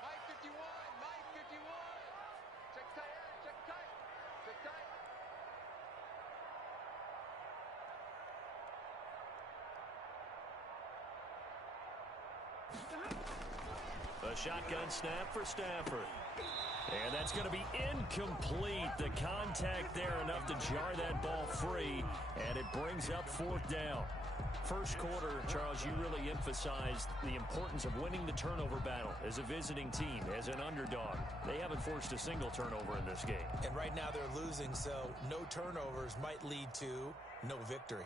Mike 51, Mike 51. Check tight end, check A shotgun snap for Stafford. And that's going to be incomplete. The contact there enough to jar that ball free, and it brings up 4th down. First quarter, Charles, you really emphasized the importance of winning the turnover battle as a visiting team, as an underdog. They haven't forced a single turnover in this game. And right now they're losing, so no turnovers might lead to no victory.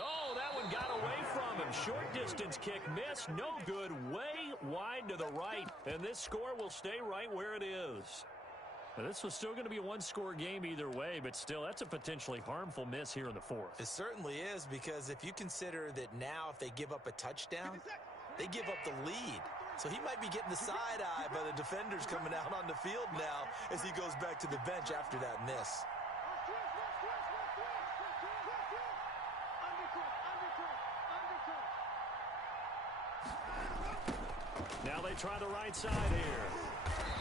Oh, that one got away from him. Short distance kick missed. No good. Way wide to the right. And this score will stay right where it is. Now, this was still going to be a one-score game either way, but still, that's a potentially harmful miss here in the 4th. It certainly is, because if you consider that now if they give up a touchdown, they give up the lead. So he might be getting the side eye by the defenders coming out on the field now as he goes back to the bench after that miss. Now they try the right side here.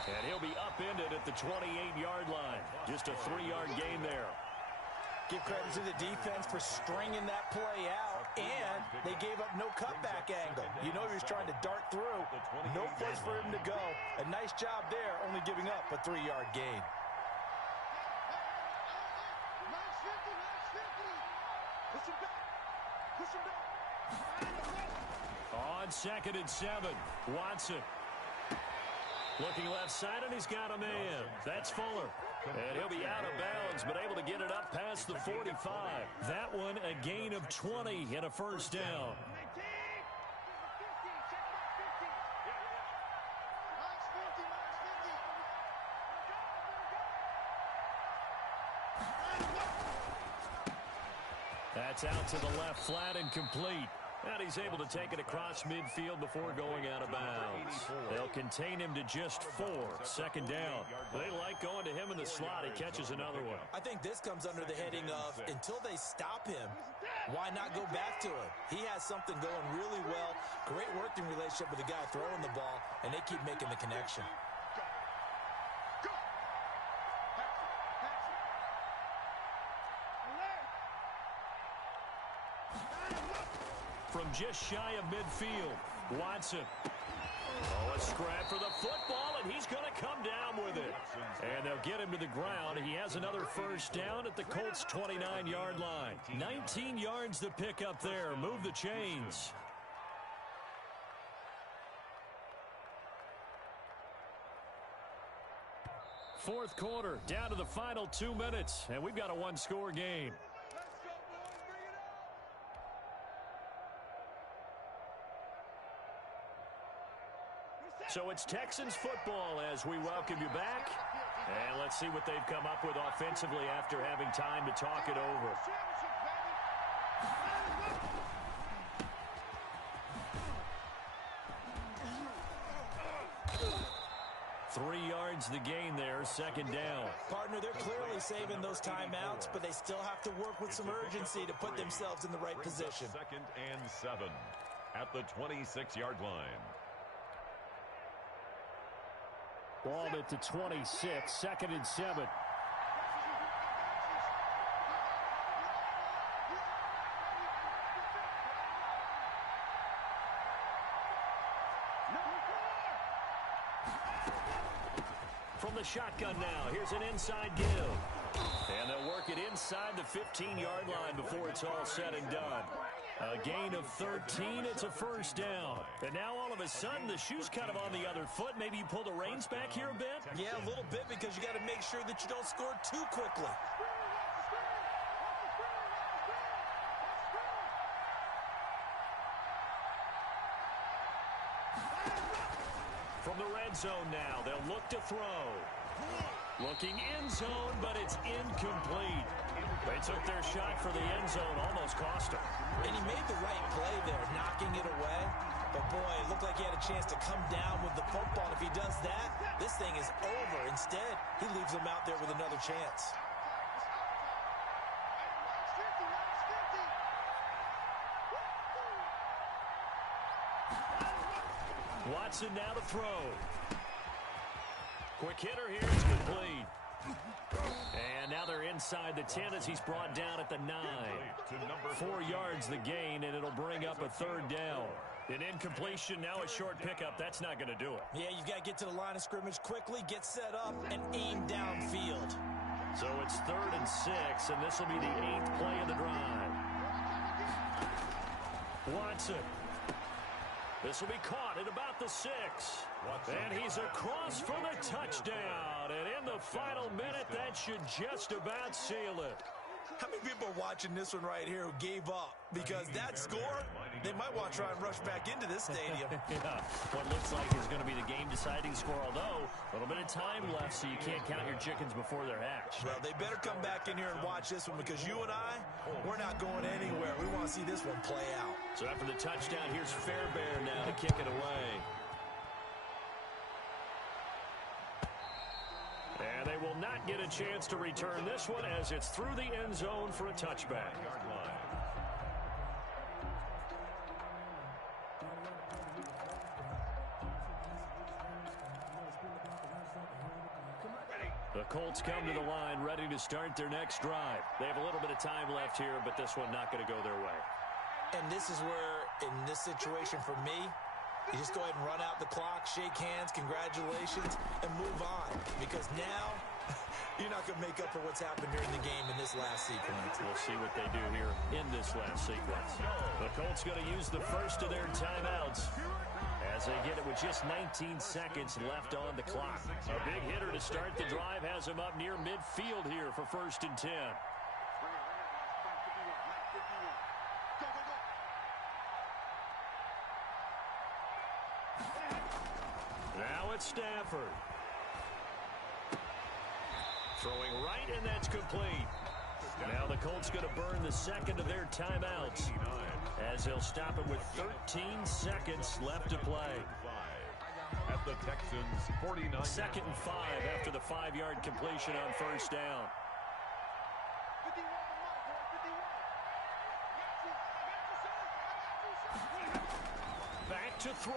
And he'll be upended at the 28-yard line. Just a 3-yard gain there. Give credit to the defense for stringing that play out, and they gave up no cutback angle. You know he was trying to dart through. No place for him to go. A nice job there, only giving up a 3-yard gain. On 2nd and 7, Watson. Looking left side, and he's got a man. That's Fuller. And he'll be out of bounds, but able to get it up past the 45. That one, a gain of 20 and a 1st down. That's out to the left, flat and complete. And he's able to take it across midfield before going out of bounds. They'll contain him to just 4. 2nd down. They like going to him in the slot. He catches another one. I think this comes under the heading of, until they stop him, why not go back to him? He has something going really well. Great working relationship with the guy throwing the ball, and they keep making the connection. From just shy of midfield, Watson. Oh, a scrap for the football, and he's going to come down with it. And they'll get him to the ground. He has another 1st down at the Colts' 29-yard line. 19 yards to pick up there. Move the chains. Fourth quarter, down to the final 2 minutes, and we've got a one-score game. So it's Texans football as we welcome you back. And let's see what they've come up with offensively after having time to talk it over. 3 yards the gain there, 2nd down. Partner, they're clearly saving those timeouts, but they still have to work with some urgency to put themselves in the right position. 2nd and 7 at the 26-yard line. Ball at the 26, 2nd and 7. From the shotgun now, here's an inside give. And they'll work it inside the 15-yard line before it's all said and done. A gain of 13, it's a 1st down. And now all of a sudden, the shoe's kind of on the other foot. Maybe you pull the reins back here a bit? Yeah, a little bit, because you got to make sure that you don't score too quickly. From the red zone now, they'll look to throw. Looking end zone, but it's incomplete. They took their shot for the end zone, almost cost him. And he made the right play there, knocking it away. But boy, it looked like he had a chance to come down with the football. If he does that, this thing is over. Instead, he leaves him out there with another chance. Watson now to throw. Quick hitter here, it's complete. And now they're in inside the 10 as he's brought down at the 9. 4 yards the gain, and it'll bring up a third down. An incompletion, now a short pickup. That's not going to do it. Yeah, you've got to get to the line of scrimmage quickly, get set up, and aim downfield. So it's 3rd and 6, and this will be the 8th play of the drive. Watson. This will be caught at about the 6. And he's across for the touchdown. And in the final minute, that should just about seal it. How many people are watching this one right here who gave up? Because that score, they might want to try and rush back into this stadium. Yeah, what looks like is going to be the game-deciding score, although a little bit of time left, so you can't count your chickens before they're hatched. Well, they better come back in here and watch this one because you and I, we're not going anywhere. We want to see this one play out. So after the touchdown, here's Fairbairn now to kick it away. And they will not get a chance to return this one as it's through the end zone for a touchback. The Colts come to the line ready to start their next drive. They have a little bit of time left here, but this one not going to go their way. And this is where, in this situation for me, you just go ahead and run out the clock, shake hands, congratulations, and move on. Because now, you're not going to make up for what's happened during the game in this last sequence. We'll see what they do here in this last sequence. The Colts going to use the first of their timeouts as they get it with just 19 seconds left on the clock. A big hitter to start the drive has him up near midfield here for 1st and 10. Now it's Stafford. Throwing right, and that's complete. Now the Colts going to burn the second of their timeouts as they'll stop it with 13 seconds left to play. At the Texans' 49. 2nd and 5 after the 5-yard completion on 1st down. Back to throw.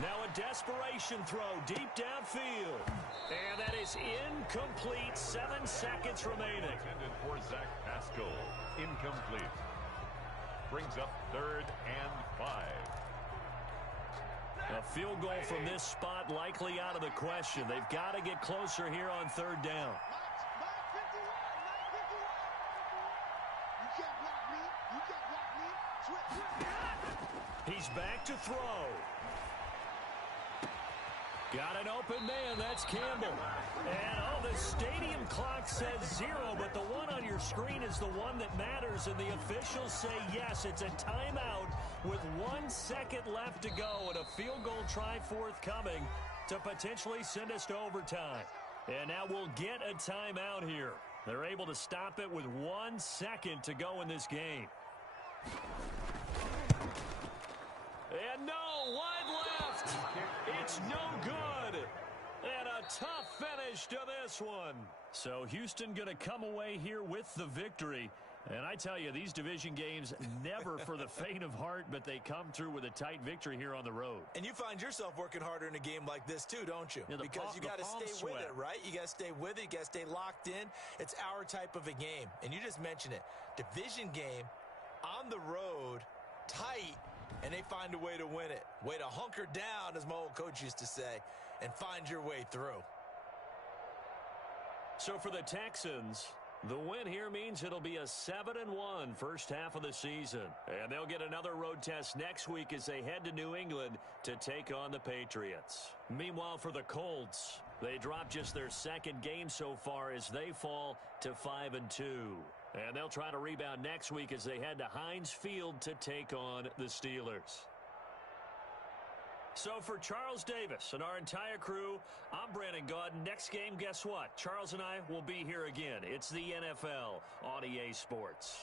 Now a desperation throw deep downfield. And that is incomplete. 7 seconds remaining. Intended for Zach Pascal. Incomplete. Brings up 3rd and 5. A field goal from this spot likely out of the question. They've got to get closer here on 3rd down. He's back to throw. Got an open man. That's Campbell. And, the stadium clock says 0, but the one on your screen is the one that matters, and the officials say yes, it's a timeout with 1 second left to go and a field goal try forthcoming to potentially send us to overtime. And now we'll get a timeout here. They're able to stop it with 1 second to go in this game. And no, wide left. It's no good. And a tough finish to this one. So Houston going to come away here with the victory. And I tell you, these division games never for the faint of heart, but they come through with a tight victory here on the road. And you find yourself working harder in a game like this too, don't you? Yeah, because you got to stay with it, right? You got to stay with it. You got to stay locked in. It's our type of a game. And you just mentioned it. Division game on the road, tight, and they find a way to win it. Way to hunker down, as my old coach used to say, and find your way through. So for the Texans, the win here means it'll be a 7-1 first half of the season. And they'll get another road test next week as they head to New England to take on the Patriots. Meanwhile, for the Colts, they dropped just their 2nd game so far as they fall to 5-2. And they'll try to rebound next week as they head to Heinz Field to take on the Steelers. So for Charles Davis and our entire crew, I'm Brandon Gaudin. Next game, guess what? Charles and I will be here again. It's the NFL on EA Sports.